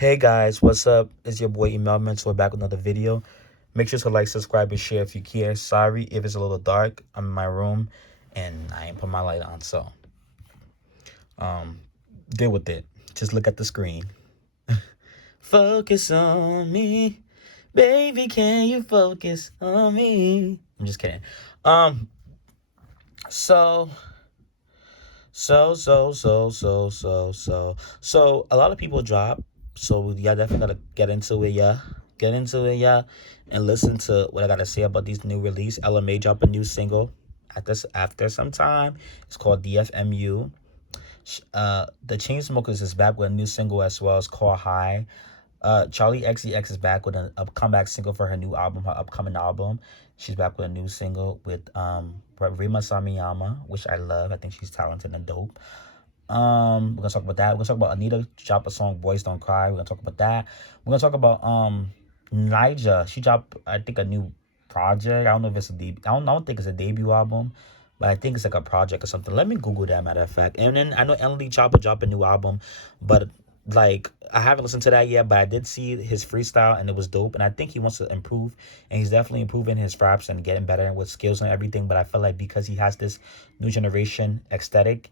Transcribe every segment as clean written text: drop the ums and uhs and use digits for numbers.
Hey guys, what's up? It's your boy Email Mentor back with another video. Make sure to like, subscribe, and share if you care. Sorry if it's a little dark. I'm in my room and I ain't put my light on, so um deal with it. Just look at the screen. Focus on me. Baby, can you focus on me? I'm just kidding. Um so so a lot of people drop. So yeah, definitely gotta get into it, yeah. Get into it, yeah, and listen to what I gotta say about these new release. LMA dropped a new single after some time. It's called DFMU. The Chainsmokers is back with a new single as well. It's called High. Charlie XCX is back with a comeback single for her new album, her upcoming album. She's back with a new single with rina sawayama, which I love. I think she's talented and dope. We're gonna talk about that. We're gonna talk about Anita drop a song "Boys Don't Cry." We're gonna talk about that. We're gonna talk about Nija. She dropped, I think, a new project. I don't know if it's a debut. I don't think it's a debut album, but I think it's like a project or something. Let me Google that, matter of fact. And then I know Emily Chopper dropped a new album, but like I haven't listened to that yet. But I did see his freestyle and it was dope. And I think he wants to improve, and he's definitely improving his raps and getting better with skills and everything. But I feel like because he has this new generation aesthetic,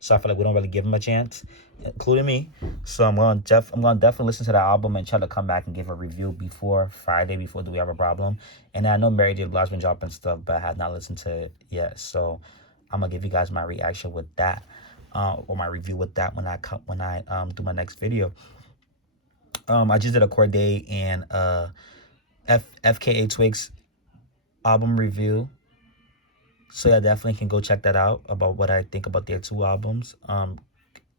so I feel like we don't really give him a chance, including me. So I'm gonna definitely listen to the album and try to come back and give a review before Friday, before Do We Have a Problem. And I know Mary J. Blige's been dropping stuff, but I have not listened to it yet. So I'm gonna give you guys my reaction with that, or my review with that when I do my next video. I just did a Corday and FKA Twigs album review. So yeah, definitely can go check that out about what I think about their two albums.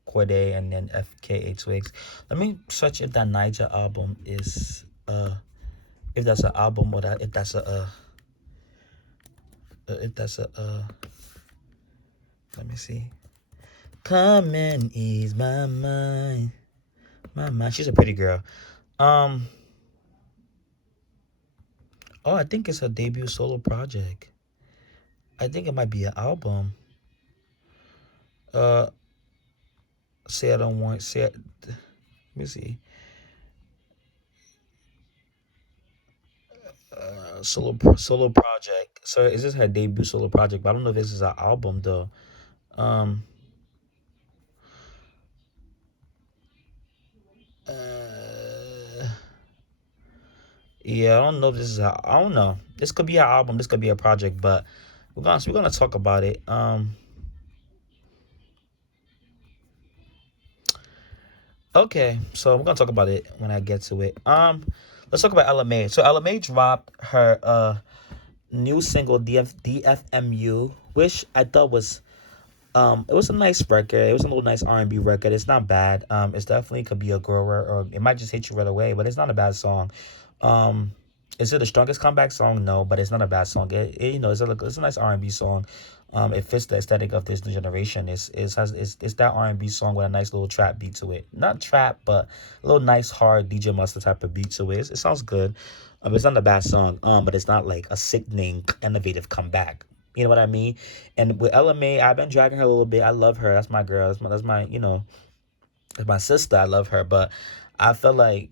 Corday and then FKA Twigs. Let me search if that Niger album is if that's an album or that if that's a let me see. Come and ease my mind. My mind. She's a pretty girl. Um oh, I think it's her debut solo project. I think it might be an album. Uh say I don't want say it, let me see. Solo project. So is this her debut solo project? But I don't know if this is an album though. Um, uh, yeah, I don't know if this is I don't know. This could be an album. This could be a project, but we're gonna talk about it. Okay, so we're gonna talk about it when I get to it. Let's talk about LMA. So LMA dropped her new single DFMU, which I thought was it was a nice record. It was a little nice R&B record. It's not bad. It's definitely could be a grower, or it might just hit you right away, but it's not a bad song. Um, is it the strongest comeback song? No, but it's not a bad song. It's a nice R&B song. It fits the aesthetic of this new generation. It's that R&B song with a nice little trap beat to it. Not trap, but a little nice hard DJ Mustard type of beat to it. It sounds good. It's not a bad song. But it's not like a sickening, innovative comeback. You know what I mean? And with LMA, I've been dragging her a little bit. I love her. That's my girl. That's my sister. I love her, but I feel like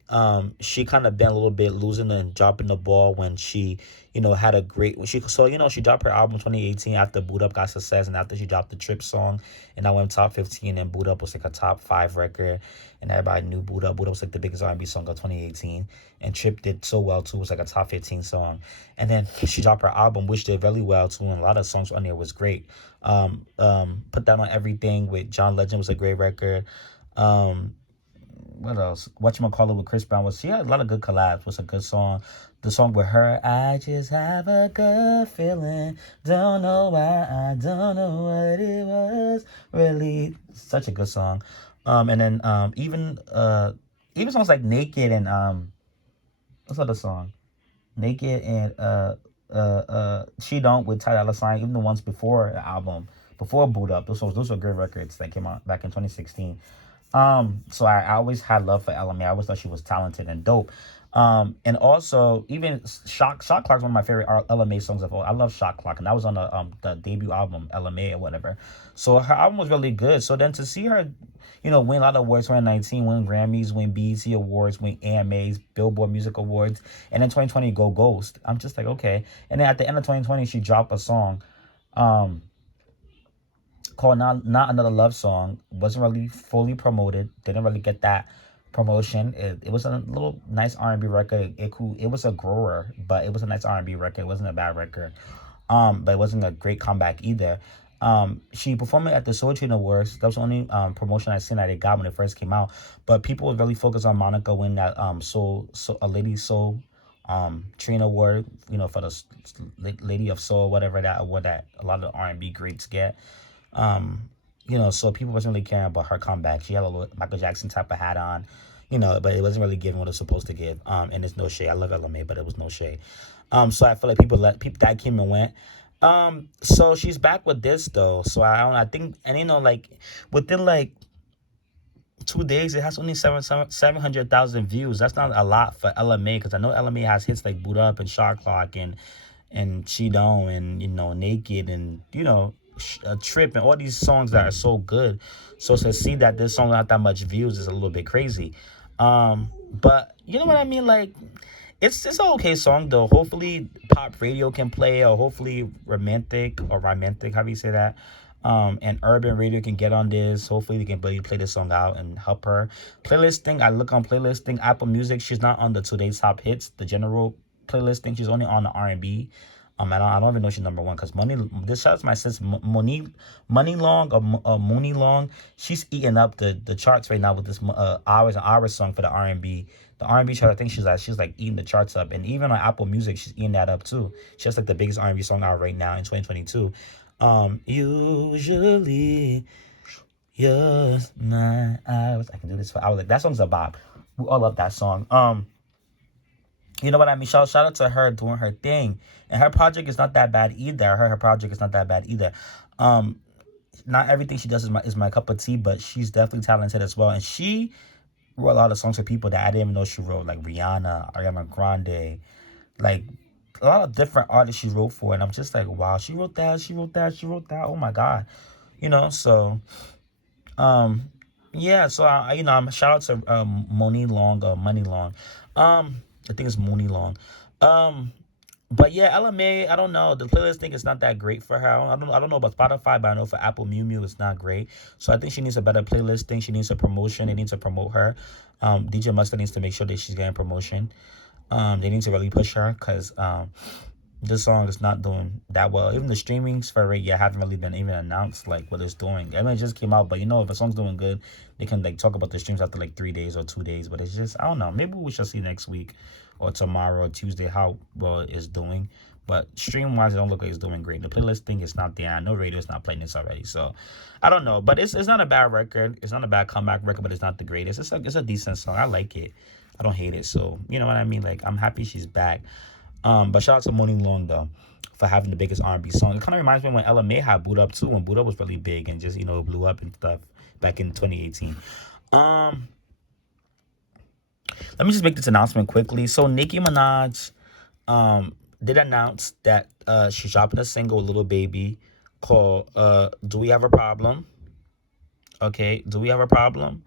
she kind of been a little bit losing and dropping the ball when she had a great when she dropped her album 2018 after Boot Up got success, and after she dropped the Trip song, and I went top 15, and Boot Up was like a top 5 record, and everybody knew Boot Up. Boot Up was like the biggest R&B song of 2018, and Trip did so well too. It was like a top 15 song, and then she dropped her album, which did really well too, and a lot of songs on there was great. Put That on Everything with John Legend was a great record. um what else? Whatchamacallit with Chris Brown was she had a lot of good collabs. Was a good song. The song with her, I just have a good feeling. Don't know why, I don't know what it was. Really, such a good song. And then even songs like Naked and what's the other song? Naked and She Don't with Ty Dolla Sign. Even the ones before the album, before Boot Up, those were good records that came out back in 2016. So I always had love for LMA. I always thought she was talented and dope. And also even Shot Clock is one of my favorite LMA songs of all. I love Shot Clock, and that was on the debut album LMA or whatever. So her album was really good. So then to see her, win a lot of awards, 2019, win Grammys, win BET Awards, win AMAs, Billboard Music Awards, and then 2020 go Ghost. I'm just like, okay. And then at the end of 2020, she dropped a song. Um, called Not Another Love Song. Wasn't really fully promoted. Didn't really get that promotion. It was a little nice R&B record. It was a grower, but it was a nice R&B record. It wasn't a bad record. But it wasn't a great comeback either. She performed at the Soul Train Awards. That was the only promotion I seen that they got when it first came out. But people were really focused on Monica winning that a Lady Soul Train Award, for the Lady of Soul, whatever that award that a lot of R&B greats get. So people wasn't really caring about her comeback. She had a little Michael Jackson type of hat on, but it wasn't really giving what it's supposed to give. And it's no shade. I love LMA, but it was no shade. So I feel like people that came and went. So she's back with this though. So I think, and like within like 2 days, it has only 700,000 views. That's not a lot for LMA, because I know LMA has hits like Boot Up and Shot Clock and She Don't and Naked and Trip and all these songs that are so good. So to see that this song not that much views is a little bit crazy. But you know what I mean? Like it's an okay song though. Hopefully pop radio can play, or hopefully romantic, how do you say that? And urban radio can get on this. Hopefully they can really play this song out and help her. Playlisting, I look on playlisting, Apple Music, she's not on the today's top hits, the general playlisting. She's only on the R&B. I don't even know she's number one, because this shouts my sis Money Long or Mooney Long. She's eating up the charts right now with this Hours and Hours song for the R&B. The R&B chart, I think she's like eating the charts up, and even on Apple Music, she's eating that up too. She has like the biggest R&B song out right now in 2022. Usually you're my hours. I can do this for hours. Like that song's a bop. We all love that song. You know what I mean? Shout out to her doing her thing. And her project is not that bad either. Her project is not that bad either. Not everything she does is my cup of tea, but she's definitely talented as well. And she wrote a lot of songs for people that I didn't even know she wrote, like Rihanna, Ariana Grande, like a lot of different artists she wrote for. And I'm just like, wow, she wrote that. Oh my God. So yeah, so I'm shout out to Money Long or Money Long. I think it's Mooney Long. But yeah, LMA, I don't know. The playlist thing is not that great for her. I don't know about Spotify, but I know for Apple Music it's not great. So I think she needs a better playlist thing. She needs a promotion. They need to promote her. DJ Mustard needs to make sure that she's getting promotion. They need to really push her, because this song is not doing that well. Even the streamings for it, haven't really been even announced like what it's doing. I mean, it just came out, but if a song's doing good, they can like talk about the streams after like 3 days or 2 days. But it's just, I don't know. Maybe we shall see next week or tomorrow or Tuesday how well it's doing. But stream wise, it don't look like it's doing great. The playlist thing is not there. I know radio is not playing this already, so I don't know. But it's not a bad record. It's not a bad comeback record, but it's not the greatest. It's a decent song. I like it. I don't hate it. So you know what I mean? Like, I'm happy she's back. But shout out to Mooney Long though for having the biggest R&B song. It kind of reminds me when LMA had Boot Up too, when Boot Up was really big and just blew up and stuff back in 2018. Let me just make this announcement quickly. So Nicki Minaj did announce that she's dropping a single, Little Baby, called Do We Have a Problem? Okay, Do We Have a Problem?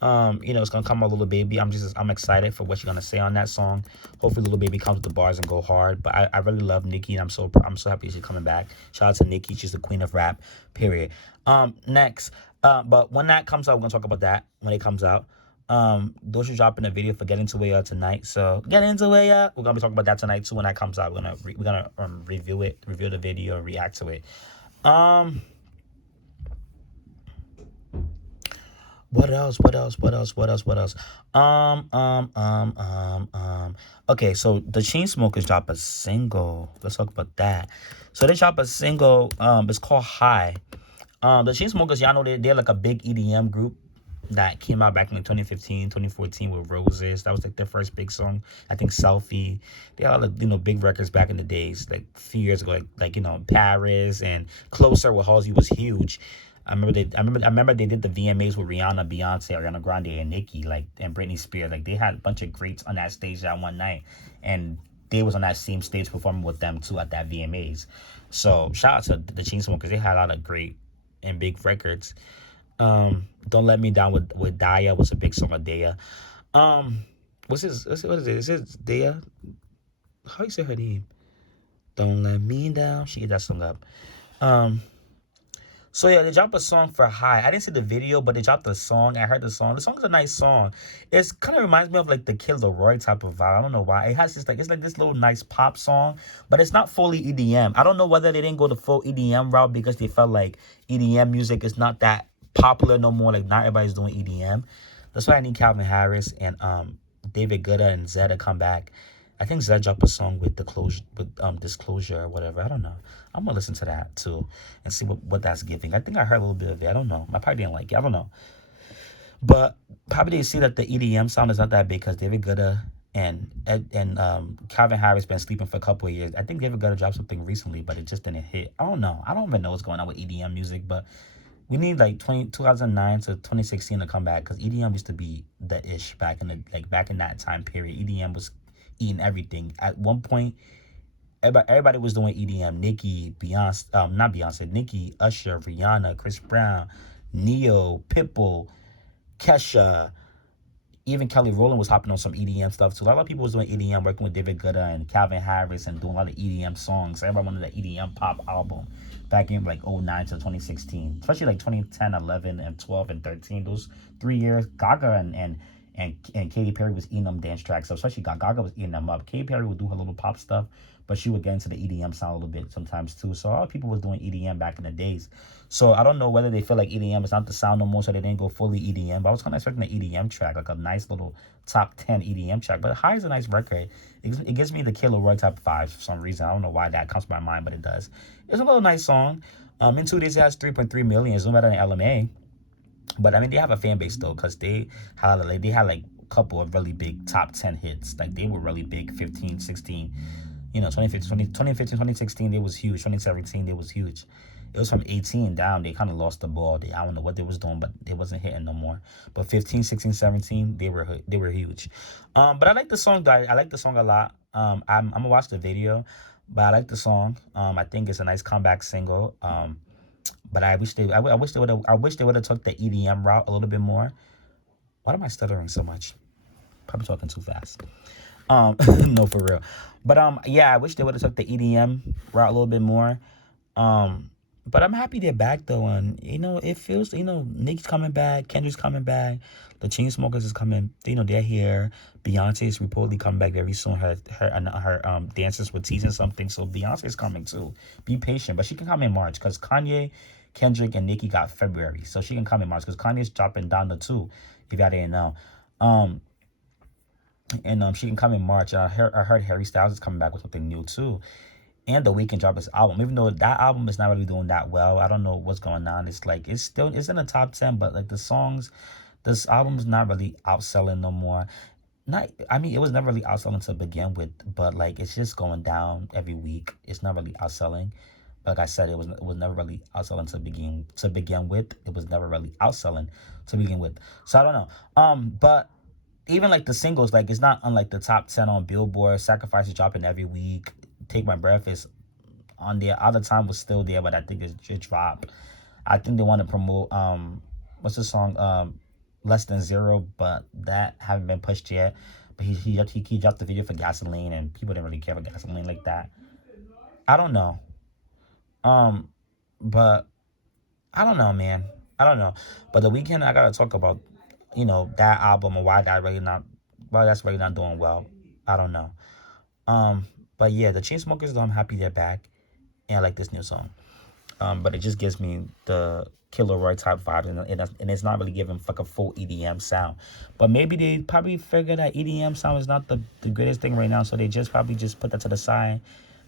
It's gonna come out, Little Baby. I'm excited for what she's gonna say on that song. Hopefully Little Baby comes with the bars and go hard. But I really love Nicki, and I'm so happy she's coming back. Shout out to Nicki. She's the queen of rap, period. Next. But when that comes out, we're gonna talk about that when it comes out. Doja dropping a video for Get Into Way Up tonight. So Get Into Way Up. We're gonna be talking about that tonight too when that comes out. We're gonna review the video, react to it. What else? Okay, so the Chainsmokers drop a single. Let's talk about that. So they drop a single. It's called High. The Chainsmokers, y'all know they're like a big EDM group that came out back in like 2015, 2014 with Roses. That was like their first big song. I think Selfie. They had like, big records back in the days, like a few years ago, like Paris and Closer with Halsey was huge. I remember they did the VMAs with Rihanna, Beyonce, Ariana Grande, and Nicki, like, and Britney Spears. Like, they had a bunch of greats on that stage that one night, and they was on that same stage performing with them too at that VMAs. So shout out to the Chainsmokers. They had a lot of great and big records. Don't Let Me Down with Daya was a big song of Daya. What is it? Is it Daya? How you say her name? Don't Let Me Down. She get that song up. So yeah, they dropped a song for High. I didn't see the video, but they dropped the song. I heard the song. The song's a nice song. It's kind of reminds me of like the Kid Laroi type of vibe. I don't know why. It has this like, it's like this little nice pop song, but it's not fully EDM. I don't know whether they didn't go the full EDM route because they felt like EDM music is not that popular no more. Like, not everybody's doing EDM. That's why I need Calvin Harris and David Guetta and Zed to come back. I think Zed dropped a song with Disclosure or whatever. I don't know. I'm gonna listen to that too and see what that's giving. I think I heard a little bit of it. I don't know. I probably didn't like it. I don't know. But probably they see that the EDM sound is not that big because David Guetta and Calvin Harris been sleeping for a couple of years. I think David Guetta dropped something recently, but it just didn't hit. I don't know. I don't even know what's going on with EDM music, but we need like 2009 to 2016 to come back because EDM used to be the ish back in that time period. EDM was eating everything. At one point, everybody was doing EDM. Nicki, Beyonce, not Beyonce, Nicki, Usher, Rihanna, Chris Brown, Neo, Pitbull, Kesha, even Kelly Rowland was hopping on some EDM stuff too. A lot of people was doing EDM, working with David Guetta and Calvin Harris and doing a lot of EDM songs. Everybody wanted that EDM pop album back in like 09 to 2016, especially like 2010, 11, and 12 and 13. Those 3 years, Gaga and Katy Perry was eating them dance tracks. So especially Gaga was eating them up. Katy Perry would do her little pop stuff, but she would get into the EDM sound a little bit sometimes too. So a lot of people was doing EDM back in the days. So I don't know whether they feel like EDM is not the sound no more, so they didn't go fully EDM. But I was kind of expecting an EDM track, like a nice little top 10 EDM track. But High is a nice record. It gives me the Kid Laroi type vibes for some reason. I don't know why that comes to my mind, but it does. It's a little nice song. In 2 days, it has 3.3 million. It's no better than LMA. But I mean, they have a fan base though, because they had like a couple of really big top 10 hits. Like, they were really big, 15, 16. 2015, 2016, they was huge. 2017, they was huge. It was from 18 down. They kind of lost the ball. I don't know what they was doing, but they wasn't hitting no more. But 15, 16, 17, they were huge. But I like the song, guys. I like the song a lot. I'm gonna watch the video, but I like the song. I think it's a nice comeback single. But I wish they would have took the EDM route a little bit more. Why am I stuttering so much? Probably talking too fast. No, for real. But yeah, I wish they would have took the EDM route a little bit more. But I'm happy they're back though, and it feels Nicki's coming back, Kendrick's coming back, the Chainsmokers is coming. They're here. Beyonce is reportedly coming back very soon. Her dancers were teasing something, so Beyonce's coming too. Be patient, but she can come in March because Kanye, Kendrick, and Nicki got February, so she can come in March because Kanye's dropping down the 2. If y'all didn't know, and she can come in March. I heard Harry Styles is coming back with something new too. And The Weeknd dropped his album, even though that album is not really doing that well. I don't know what's going on. It's like it's in the top 10, but like this album is not really outselling no more. It was never really outselling to begin with, but like it's just going down every week. It's not really outselling. Like I said, it was never really outselling to begin with. It was never really outselling to begin with. So I don't know. But even like the singles, like it's not unlike the top 10 on Billboard. Sacrifice is dropping every week. Take My Breath is on there. Other Time was still there, but I think it dropped. I think they want to promote what's the song, Less Than Zero, but that haven't been pushed yet. But he dropped the video for Gasoline, and people didn't really care for Gasoline like that. I don't know. But I don't know, man. I don't know. But The Weeknd, I gotta talk about that album and why that's really not doing well. I don't know. But yeah, the Chainsmokers, though, I'm happy they're back, and I like this new song. But it just gives me the Kid Laroi type vibes, and it's not really giving like a full EDM sound. But maybe they probably figured that EDM sound is not the greatest thing right now, so they probably just put that to the side.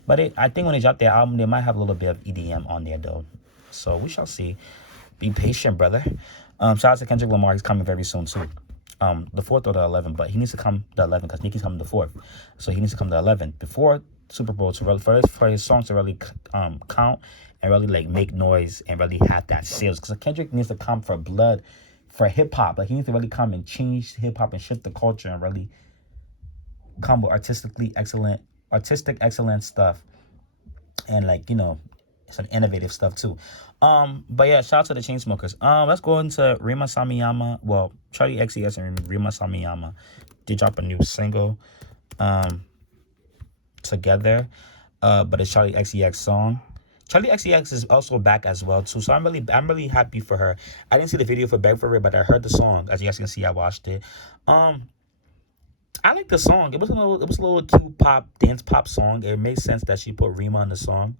But I think when they drop their album, they might have a little bit of EDM on there though. So we shall see. Be patient, brother. Shout out to Kendrick Lamar. He's coming very soon too. The 4th or the 11th, but he needs to come the 11th because Nicki's coming the 4th, so he needs to come the 11th before Super Bowl to really for his song to really count and really like make noise and really have that sales. Because Kendrick needs to come for blood for hip hop. Like he needs to really come and change hip hop and shift the culture and really come with artistic excellent stuff and like some innovative stuff too. But yeah, shout out to the Chainsmokers. Let's go into Rima Samiyama. Well, Charlie XCX and Rima Samiyama did drop a new single together. But it's Charlie XCX song. Charlie XCX is also back as well too, so I'm really happy for her. I didn't see the video for Beg for It, but I heard the song. As you guys can see, I watched it. I like the song. It was a little cute pop dance pop song. It made sense that she put Rima in the song.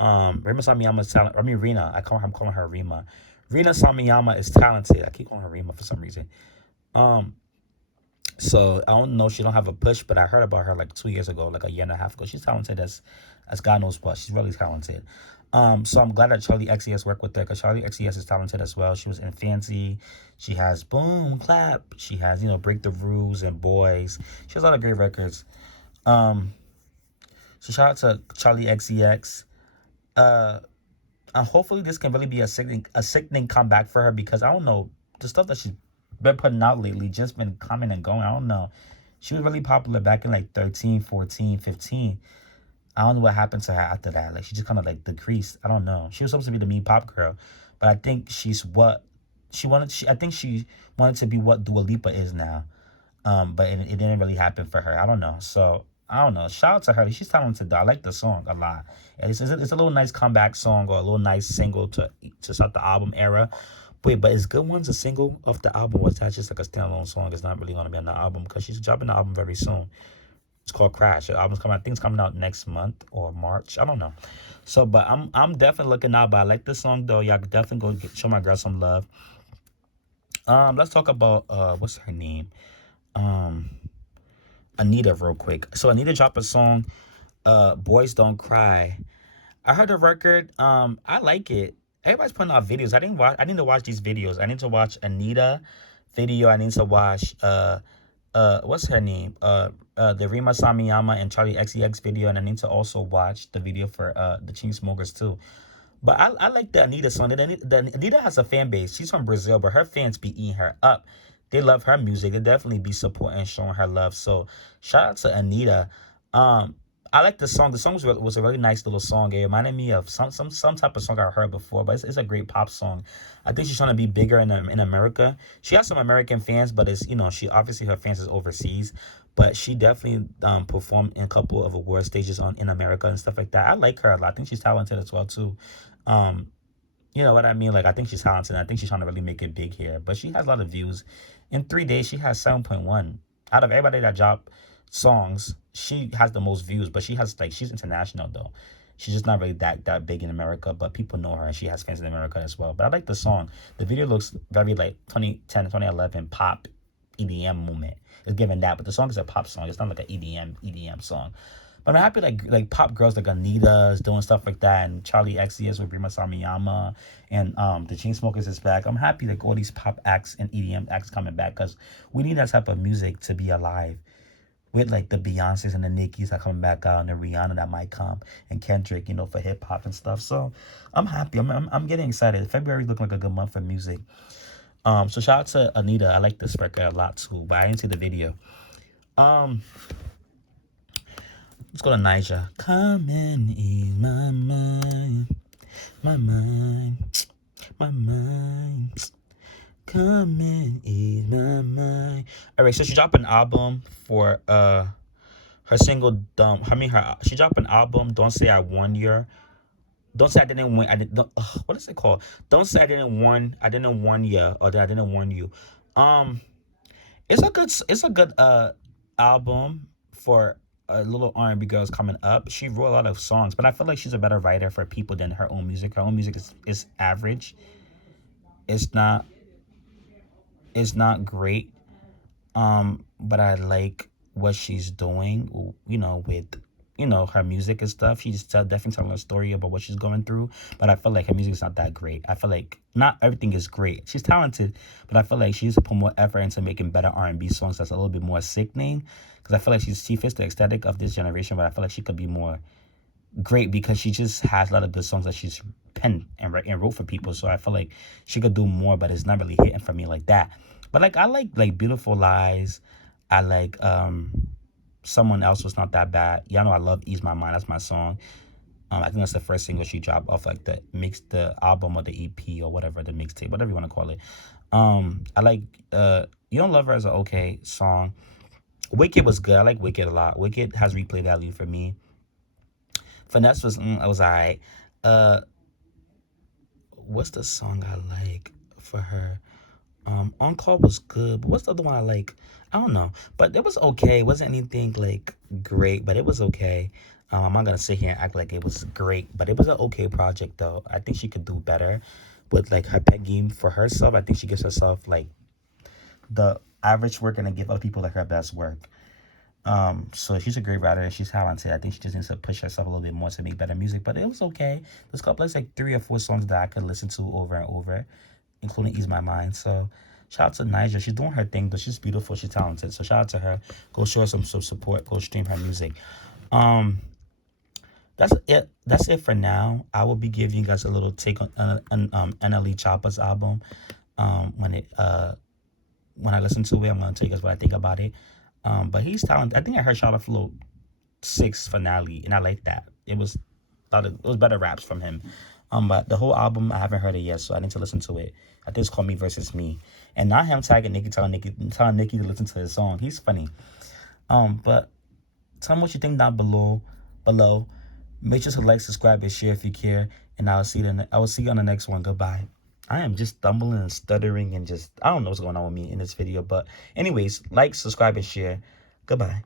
Rima Samiyama is talented. I mean Rina. I'm calling her Rima. Rina Samiyama is talented. I keep calling her Rima for some reason. So I don't know. She don't have a push, but I heard about her like 2 years ago, like a year and a half ago. She's talented as God knows what. She's really talented. So I'm glad that Charlie XCS worked with her because Charlie XCS is talented as well. She was in Fancy. She has Boom Clap. She has Break the Rules and Boys. She has a lot of great records. So shout out to Charlie XCX. And hopefully this can really be a sickening comeback for her because I don't know the stuff that she's been putting out lately just been coming and going. I don't know. She was really popular back in like 13, 14, 15. I don't know what happened to her after that. Like she just kind of like decreased. I don't know. She was supposed to be the mean pop girl, but I think she's what she wanted. I think she wanted to be what Dua Lipa is now. But it didn't really happen for her. I don't know. So I don't know. Shout out to her. She's talented though. I like the song a lot. It's a little nice comeback song or a little nice single to start the album era. Wait, but is Good Ones a single of the album, or is that just like a standalone song? It's not really going to be on the album because she's dropping the album very soon. It's called Crash. The album's coming. I think it's coming out next month or March. I don't know. So, but I'm definitely looking out. But I like this song though. Y'all definitely go show my girl some love. Let's talk about what's her name? Anita real quick. So Anita dropped a song, Boys Don't Cry. I heard the record. I like it. Everybody's putting out videos. I need to watch these videos. I need to watch Anita video. I need to watch what's her name? The Rima Samiyama and Charlie XCX video, and I need to also watch the video for the Chainsmokers too. But I like the Anita song. Anita has a fan base. She's from Brazil, but her fans be eating her up. They love her music. They definitely be supporting and showing her love. So shout out to Anita. I like the song. The song was a really nice little song. It reminded me of some type of song I heard before, but it's a great pop song. I think she's trying to be bigger in America. She has some American fans, but it's she obviously her fans is overseas. But she definitely performed in a couple of award stages in America and stuff like that. I like her a lot. I think she's talented as well too. You know what I mean? Like I think she's talented. I think she's trying to really make it big here. But she has a lot of views. In 3 days, she has 7.1 out of everybody that dropped songs. She has the most views, but she's international though. She's just not really that big in America, but people know her and she has fans in America as well. But I like the song. The video looks very like 2010, 2011 pop EDM moment. It's given that, but the song is a pop song. It's not like an EDM song. But I'm happy like pop girls like Anita is doing stuff like that, and Charlie XCS with Rima Samiyama, and the Chainsmokers is back. I'm happy like all these pop acts and EDM acts coming back because we need that type of music to be alive. With like the Beyoncés and the Nickies that coming back out, and the Rihanna that might come, and Kendrick, for hip hop and stuff. So I'm happy. I'm getting excited. February looking like a good month for music. So shout out to Anita. I like this record a lot too, but I didn't see the video. Let's go to Niger. Come and ease my mind, my mind, my mind. Come and ease my mind. All right, so she dropped an album for her single she dropped an album. Don't say I won you. Don't say I didn't win. What is it called? Don't say I didn't warn. I didn't warn you, or that I didn't warn you. It's a good album for little R&B girls coming up. She wrote a lot of songs, but I feel like she's a better writer for people than her own music. Her own music is average. It's not great. But I like what she's doing, with you know, her music and stuff. She's definitely telling a story about what she's going through. But I feel like her music is not that great. I feel like not everything is great. She's talented, but I feel like she needs to put more effort into making better R&B songs that's a little bit more sickening. Because I feel like she fits the aesthetic of this generation, but I feel like she could be more great because she just has a lot of good songs that she's penned and wrote for people. So I feel like she could do more, but it's not really hitting for me like that. But like I like Beautiful Lies. I like Someone Else Was Not That Bad. Y'all know I love Ease My Mind. That's my song. I think that's the first single she dropped off like the album or the EP or whatever, the mixtape, whatever you want to call it. I like You Don't Love Her is an okay song. Wicked was good. I like Wicked a lot. Wicked has replay value for me. Finesse was alright. Uh, what's the song I like for her? On Call was good, but what's the other one I like? I don't know, but it was okay. It wasn't anything like great, but it was okay. I'm not gonna sit here and act like it was great, but it was an okay project though. I think she could do better with like her pen game for herself. I think she gives herself like the average work and then give other people like her best work. So she's a great writer and she's talented. I think she just needs to push herself a little bit more to make better music, but it was okay. There's a couple, there's like 3 or 4 songs that I could listen to over and over, including Ease My Mind. So shout out to Niger. She's doing her thing, but she's beautiful. She's talented. So shout out to her. Go show her some support. Go stream her music. Um, that's it. That's it for now. I will be giving you guys a little take on NLE Choppa's album. When I listen to it, I'm gonna tell you guys what I think about it. But he's talented. I think I heard Charlotte Float 6 finale, and I like that. It was better raps from him. But the whole album I haven't heard it yet, so I need to listen to it. I think it's called Me Versus Me, and not him tagging Nicki, telling Nicki to listen to his song. He's funny. But tell me what you think down below. Make sure to like, subscribe, and share if you care. And I will see you on the next one. Goodbye. I am just stumbling and stuttering and I don't know what's going on with me in this video. But anyways, like, subscribe, and share. Goodbye.